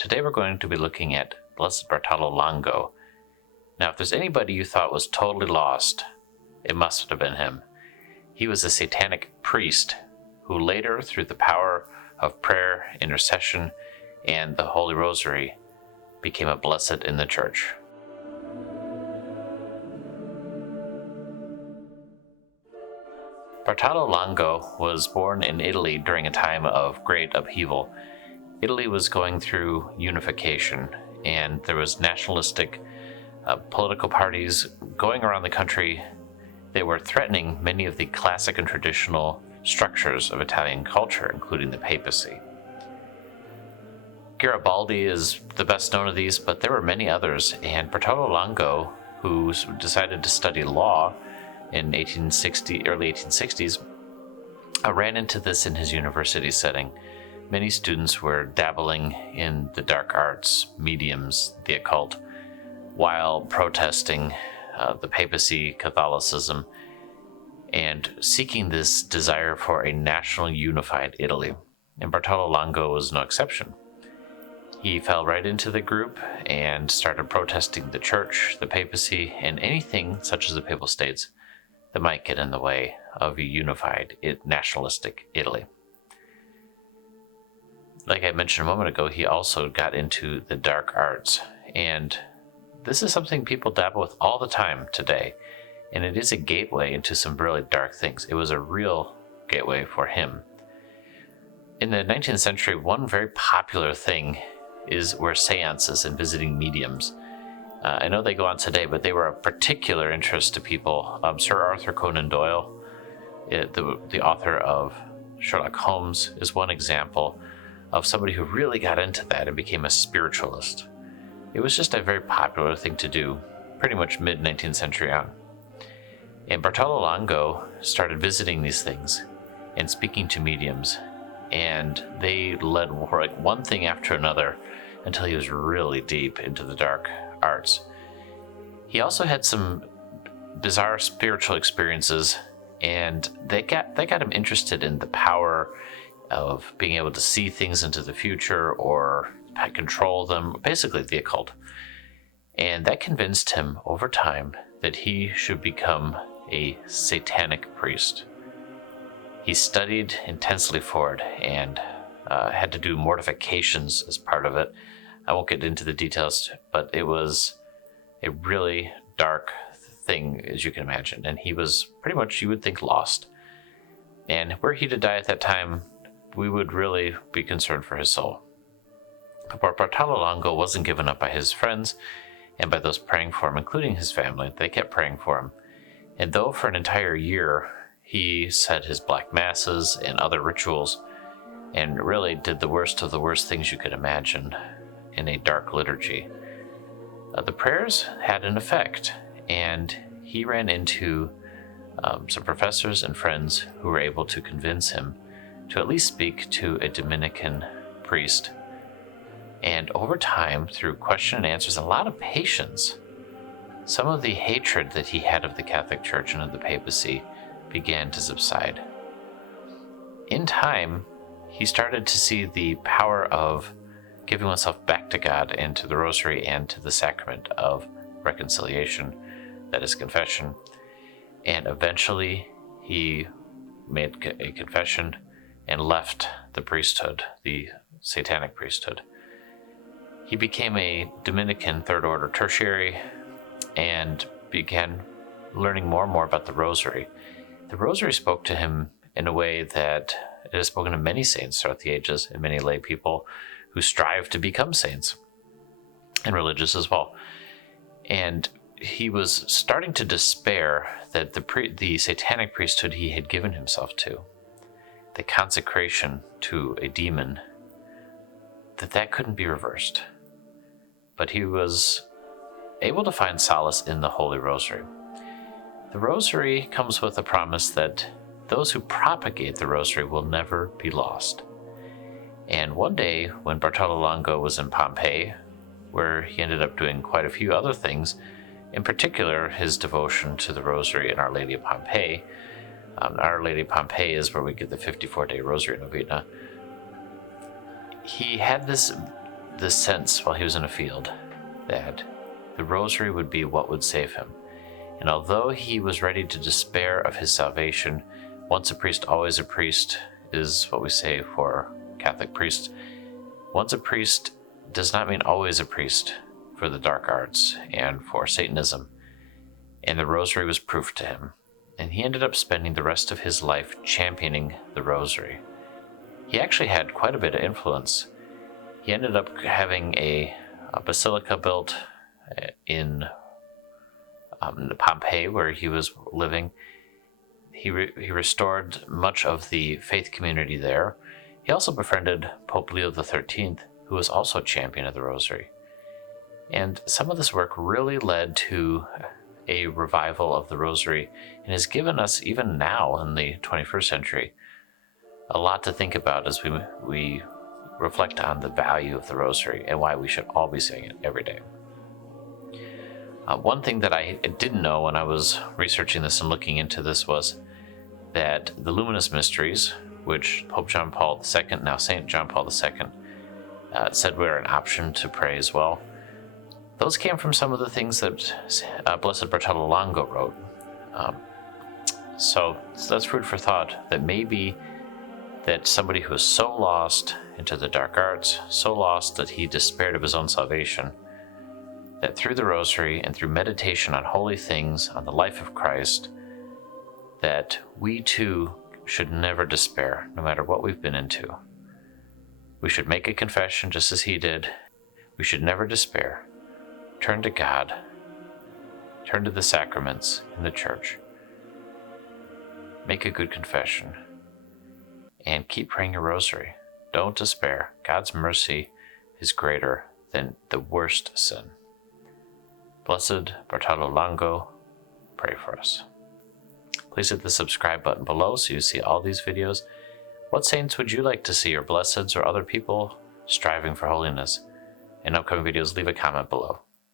Today we're going to be looking at Blessed Bartholo Longo. Now, if there's anybody you thought was totally lost, it must have been him. He was a Satanic Priest who later, through the power of prayer, intercession, and the Holy Rosary, became a blessed in the Church. Bartholo Longo was born in Italy during a time of great upheaval. Italy was going through unification, and there was nationalistic political parties going around the country. They were threatening many of the classic and traditional structures of Italian culture, including the papacy. Garibaldi is the best known of these, but there were many others, and Bartholo Longo, who decided to study law in early 1860s, ran into this in his university setting. Many students were dabbling in the dark arts, mediums, the occult, while protesting the papacy, Catholicism, and seeking this desire for a national unified Italy. And Bartholo Longo was no exception. He fell right into the group and started protesting the church, the papacy, and anything such as the Papal States that might get in the way of a unified nationalistic Italy. Like I mentioned a moment ago, he also got into the dark arts, and this is something people dabble with all the time today, and it is a gateway into some really dark things. It was a real gateway for him. In the 19th century, one very popular thing were seances and visiting mediums. I know they go on today, but they were of particular interest to people. Sir Arthur Conan Doyle, the author of Sherlock Holmes, is one example of somebody who really got into that and became a spiritualist. It was just a very popular thing to do, pretty much mid-19th century on. And Bartholo Longo started visiting these things and speaking to mediums, and they led like one thing after another until he was really deep into the dark arts. He also had some bizarre spiritual experiences, and they got him interested in the power of being able to see things into the future or control them, basically the occult. And that convinced him over time that he should become a Satanic Priest. He studied intensely for it and had to do mortifications as part of it. I won't get into the details, but it was a really dark thing, as you can imagine. And he was pretty much, you would think, lost. And were he to die at that time, we would really be concerned for his soul. But Bartholo Longo wasn't given up by his friends and by those praying for him, including his family. They kept praying for him. And though for an entire year he said his black masses and other rituals and really did the worst of the worst things you could imagine in a dark liturgy, the prayers had an effect, and he ran into some professors and friends who were able to convince him to at least speak to a Dominican priest. And over time, through question and answers, a lot of patience, some of the hatred that he had of the Catholic Church and of the papacy began to subside. In time, he started to see the power of giving oneself back to God and to the Rosary and to the sacrament of reconciliation, that is confession. And eventually, he made a confession and left the priesthood, the Satanic priesthood. He became a Dominican Third Order Tertiary and began learning more and more about the Rosary. The Rosary spoke to him in a way that it has spoken to many saints throughout the ages and many lay people who strive to become saints and religious as well. And he was starting to despair that the Satanic priesthood he had given himself to, the consecration to a demon, that couldn't be reversed. But he was able to find solace in the Holy Rosary. The Rosary comes with a promise that those who propagate the Rosary will never be lost. And one day, when Bartholo Longo was in Pompeii, where he ended up doing quite a few other things, in particular his devotion to the Rosary and Our Lady of Pompeii. Our Lady of Pompeii is where we get the 54-day Rosary Novena. He had this this sense while he was in a field that the Rosary would be what would save him. And although he was ready to despair of his salvation, once a priest, always a priest is what we say for Catholic priests. Once a priest does not mean always a priest for the dark arts and for Satanism. And the Rosary was proof to him. And he ended up spending the rest of his life championing the Rosary. He actually had quite a bit of influence. He ended up having a basilica built in Pompeii, where he was living. He restored much of the faith community there. He also befriended Pope Leo XIII, who was also a champion of the Rosary. And some of this work really led to a revival of the Rosary and has given us, even now in the 21st century, a lot to think about as we reflect on the value of the Rosary and why we should all be saying it every day. One thing that I didn't know when I was researching this and looking into this was that the Luminous Mysteries, which Pope John Paul II, now St. John Paul II, said were an option to pray as well, those came from some of the things that Blessed Bartholo Longo wrote. So that's food for thought, that maybe that somebody who was so lost into the dark arts, so lost that he despaired of his own salvation, that through the Rosary and through meditation on holy things, on the life of Christ, that we too should never despair, no matter what we've been into. We should make a confession just as he did. We should never despair. Turn to God. Turn to the sacraments in the church. Make a good confession. And keep praying your Rosary. Don't despair. God's mercy is greater than the worst sin. Blessed Bartholo Longo, pray for us. Please hit the subscribe button below so you see all these videos. What saints would you like to see, or blesseds, or other people striving for holiness? In upcoming videos, leave a comment below.